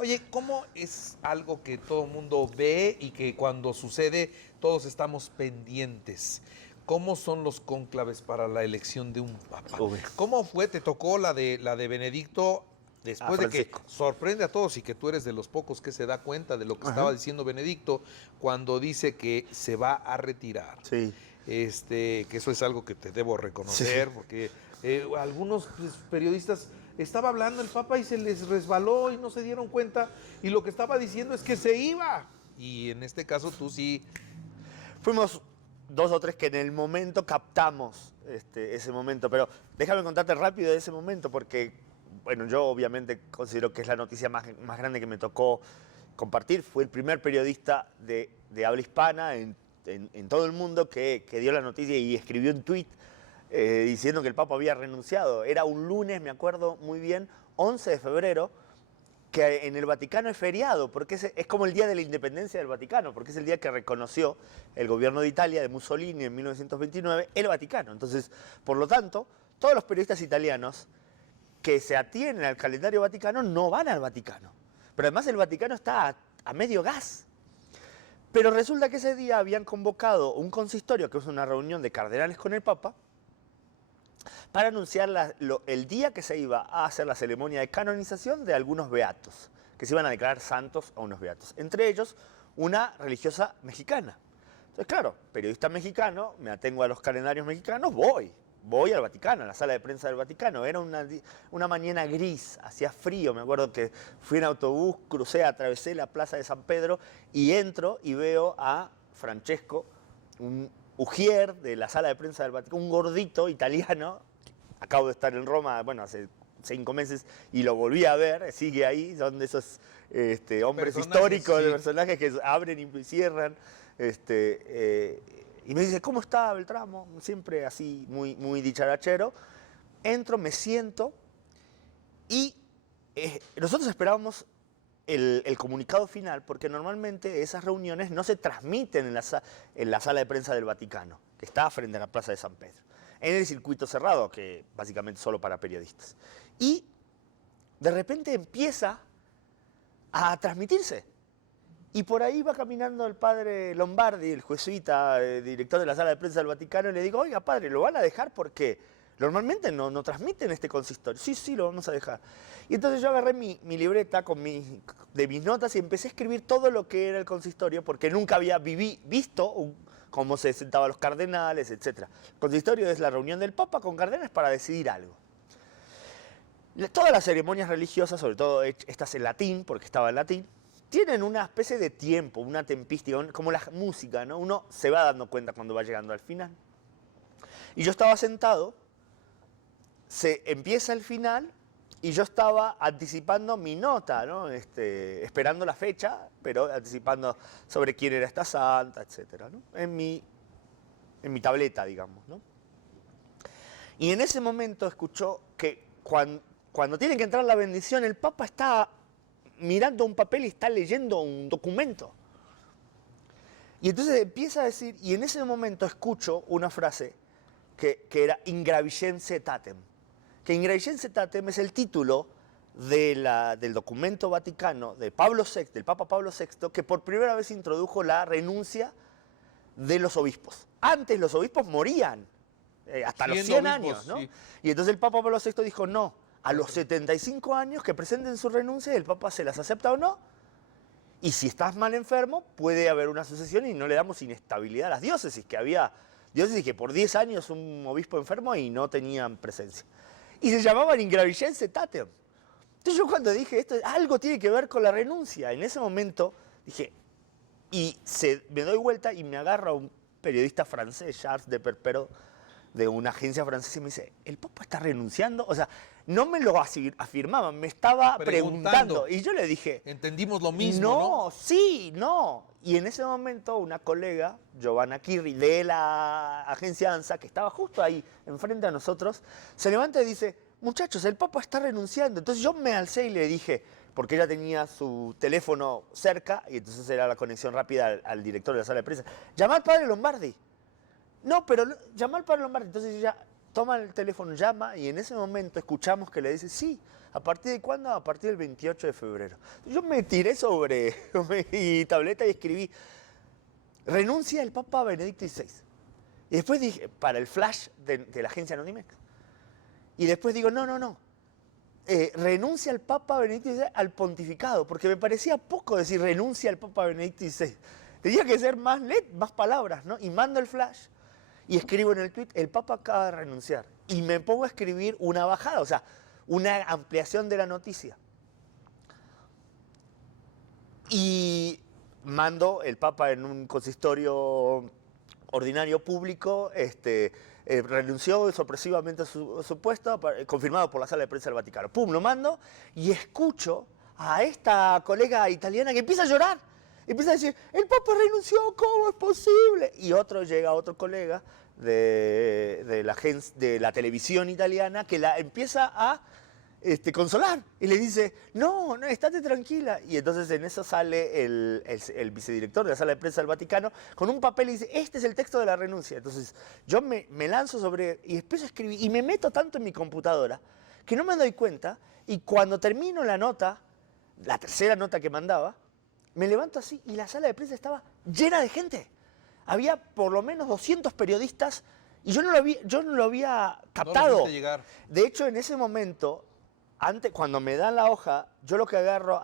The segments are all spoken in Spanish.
Oye, ¿cómo es algo que todo el mundo ve y que cuando sucede todos estamos pendientes? ¿Cómo son los cónclaves para la elección de un papa? Uy, ¿Cómo fue? ¿Te tocó la de Benedicto a después de que Francisco. sorprende a todos y que tú eres de los pocos que se da cuenta de lo que estaba Ajá. diciendo Benedicto cuando dice que se va a retirar? Sí. Que eso es algo que te debo Sí. reconocer, porque algunos pues, periodistas estaba hablando el Papa y se les resbaló y no se dieron cuenta, y lo que estaba diciendo es que se iba. Y en este caso tú sí. Fuimos dos o tres que en el momento captamos ese momento, pero déjame contarte rápido de ese momento porque, bueno, yo obviamente considero que es la noticia más grande que me tocó compartir. Fui el primer periodista de habla hispana en todo el mundo que dio la noticia y escribió un tuit diciendo que el Papa había renunciado. Era un lunes, me acuerdo muy bien, 11 de febrero, que en el Vaticano es feriado, porque es como el día de la independencia del Vaticano, porque es el día que reconoció el gobierno de Italia, de Mussolini, en 1929, el Vaticano. Entonces, por lo tanto, todos los periodistas italianos que se atienen al calendario vaticano no van al Vaticano. Pero además el Vaticano está a medio gas. Pero resulta que ese día habían convocado un consistorio, que es una reunión de cardenales con el Papa, para anunciar el día que se iba a hacer la ceremonia de canonización de algunos beatos, que se iban a declarar santos a unos beatos. Entre ellos, una religiosa mexicana. Entonces, claro, periodista mexicano, me atengo a los calendarios mexicanos, voy al Vaticano, a la sala de prensa del Vaticano. Era una mañana gris, hacía frío, me acuerdo que fui en autobús, crucé, atravesé la plaza de San Pedro y entro y veo a Francesco, un ujier de la sala de prensa del Vaticano, un gordito italiano. Acabo de estar en Roma, bueno, hace 5 meses y lo volví a ver, sigue ahí, son de esos hombres Personajes, históricos, sí. de personajes que abren y cierran. Y me dice, ¿cómo está Beltramo? Siempre así, muy dicharachero. Entro, me siento y nosotros esperábamos el comunicado final, porque normalmente esas reuniones no se transmiten en la sala de prensa del Vaticano, que está frente a la Plaza de San Pedro, en el circuito cerrado, que básicamente solo para periodistas. Y de repente empieza a transmitirse. Y por ahí va caminando el padre Lombardi, el jesuita, director de la sala de prensa del Vaticano, y le digo, oiga padre, ¿lo van a dejar? Porque normalmente no transmiten este consistorio. Sí, sí, lo vamos a dejar. Y entonces yo agarré mi libreta de mis notas y empecé a escribir todo lo que era el consistorio, porque nunca había visto cómo se sentaban los cardenales, etc. El consistorio es la reunión del Papa con cardenales para decidir algo. Todas las ceremonias religiosas, sobre todo estas en latín, porque estaba en latín, tienen una especie de tiempo, una tempística, como la música, ¿no? Uno se va dando cuenta cuando va llegando al final. Y yo estaba sentado, se empieza el final y yo estaba anticipando mi nota, ¿no? Esperando la fecha, pero anticipando sobre quién era esta santa, etc., ¿no? En mi tableta, digamos, ¿no? Y en ese momento escuchó que cuando tiene que entrar la bendición, el Papa está mirando un papel y está leyendo un documento. Y entonces empieza a decir, y en ese momento escucho una frase que era Ingravigense Tatem. Que Ingravigense Tatem es el título del documento vaticano de Pablo VI, del Papa Pablo VI, que por primera vez introdujo la renuncia de los obispos. Antes los obispos morían, hasta los 100 años, ¿no? Sí. Y entonces el Papa Pablo VI dijo, no, a los 75 años que presenten su renuncia y el Papa se las acepta o no. Y si estás mal enfermo, puede haber una sucesión y no le damos inestabilidad a las diócesis, que había diócesis que por 10 años un obispo enfermo y no tenían presencia. Y se llamaban Ingravigense Tatem. Entonces yo cuando dije esto, algo tiene que ver con la renuncia, en ese momento dije, me doy vuelta y me agarra un periodista francés, Charles de Perpero, de una agencia francesa, y me dice, ¿el Papa está renunciando? O sea, no me lo afirmaban, me estaba preguntando. Y yo le dije, Entendimos lo mismo, no, sí, no. Y en ese momento una colega, Giovanna Kirri, de la agencia ANSA, que estaba justo ahí, enfrente a nosotros, se levanta y dice, muchachos, el Papa está renunciando. Entonces yo me alcé y le dije, porque ella tenía su teléfono cerca, y entonces era la conexión rápida al director de la sala de prensa, llama al padre Lombardi. No, pero llama al padre Lombardi. Entonces ella toma el teléfono, llama, y en ese momento escuchamos que le dice, sí, ¿A partir de cuándo? A partir del 28 de febrero. Yo me tiré sobre mi tableta y escribí, renuncia el Papa Benedicto XVI. Y después dije, para el flash de la agencia Anonimex. Y después digo, no. Renuncia el Papa Benedicto XVI al pontificado, porque me parecía poco decir renuncia al Papa Benedicto XVI. Tenía que ser más palabras, ¿no? Y mando el flash y escribo en el tweet, el Papa acaba de renunciar. Y me pongo a escribir una bajada, o sea, una ampliación de la noticia. Y mando el Papa en un consistorio ordinario público, renunció sorpresivamente a su puesto, confirmado por la sala de prensa del Vaticano. Pum, lo mando y escucho a esta colega italiana que empieza a llorar. Empieza a decir, el Papa renunció, ¿cómo es posible? Y otro colega de la televisión italiana que la empieza a consolar y le dice, no, estate tranquila. Y entonces en eso sale el vicedirector de la sala de prensa del Vaticano con un papel y dice, este es el texto de la renuncia. Entonces yo me lanzo y empiezo a escribir y me meto tanto en mi computadora que no me doy cuenta, y cuando termino la nota, la tercera nota que mandaba, me levanto así y la sala de prensa estaba llena de gente. Había por lo menos 200 periodistas y yo no lo había captado. No lo viste llegar. De hecho, en ese momento, cuando me dan la hoja, yo lo que agarro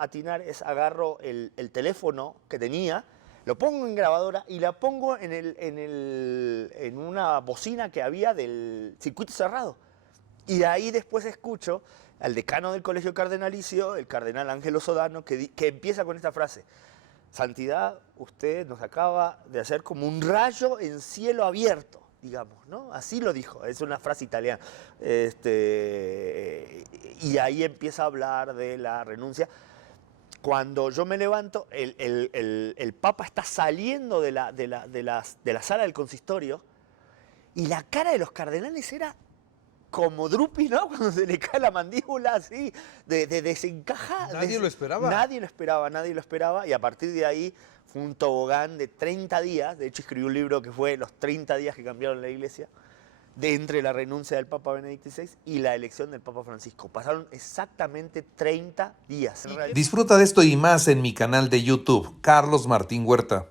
el teléfono que tenía, lo pongo en grabadora y la pongo en una bocina que había del circuito cerrado. Y de ahí después escucho al decano del Colegio Cardenalicio, el cardenal Ángelo Sodano, que empieza con esta frase: Santidad, usted nos acaba de hacer como un rayo en cielo abierto, digamos, ¿no? Así lo dijo, es una frase italiana. Y ahí empieza a hablar de la renuncia. Cuando yo me levanto, el Papa está saliendo de la sala del consistorio y la cara de los cardenales era como Drupi, ¿no? Cuando se le cae la mandíbula así, de desencaja. Nadie lo esperaba. Nadie lo esperaba. Y a partir de ahí fue un tobogán de 30 días. De hecho, escribí un libro que fue Los 30 días que cambiaron la Iglesia, de entre la renuncia del Papa Benedicto XVI y la elección del Papa Francisco. Pasaron exactamente 30 días. Disfruta de esto y más en mi canal de YouTube, Carlos Martín Huerta.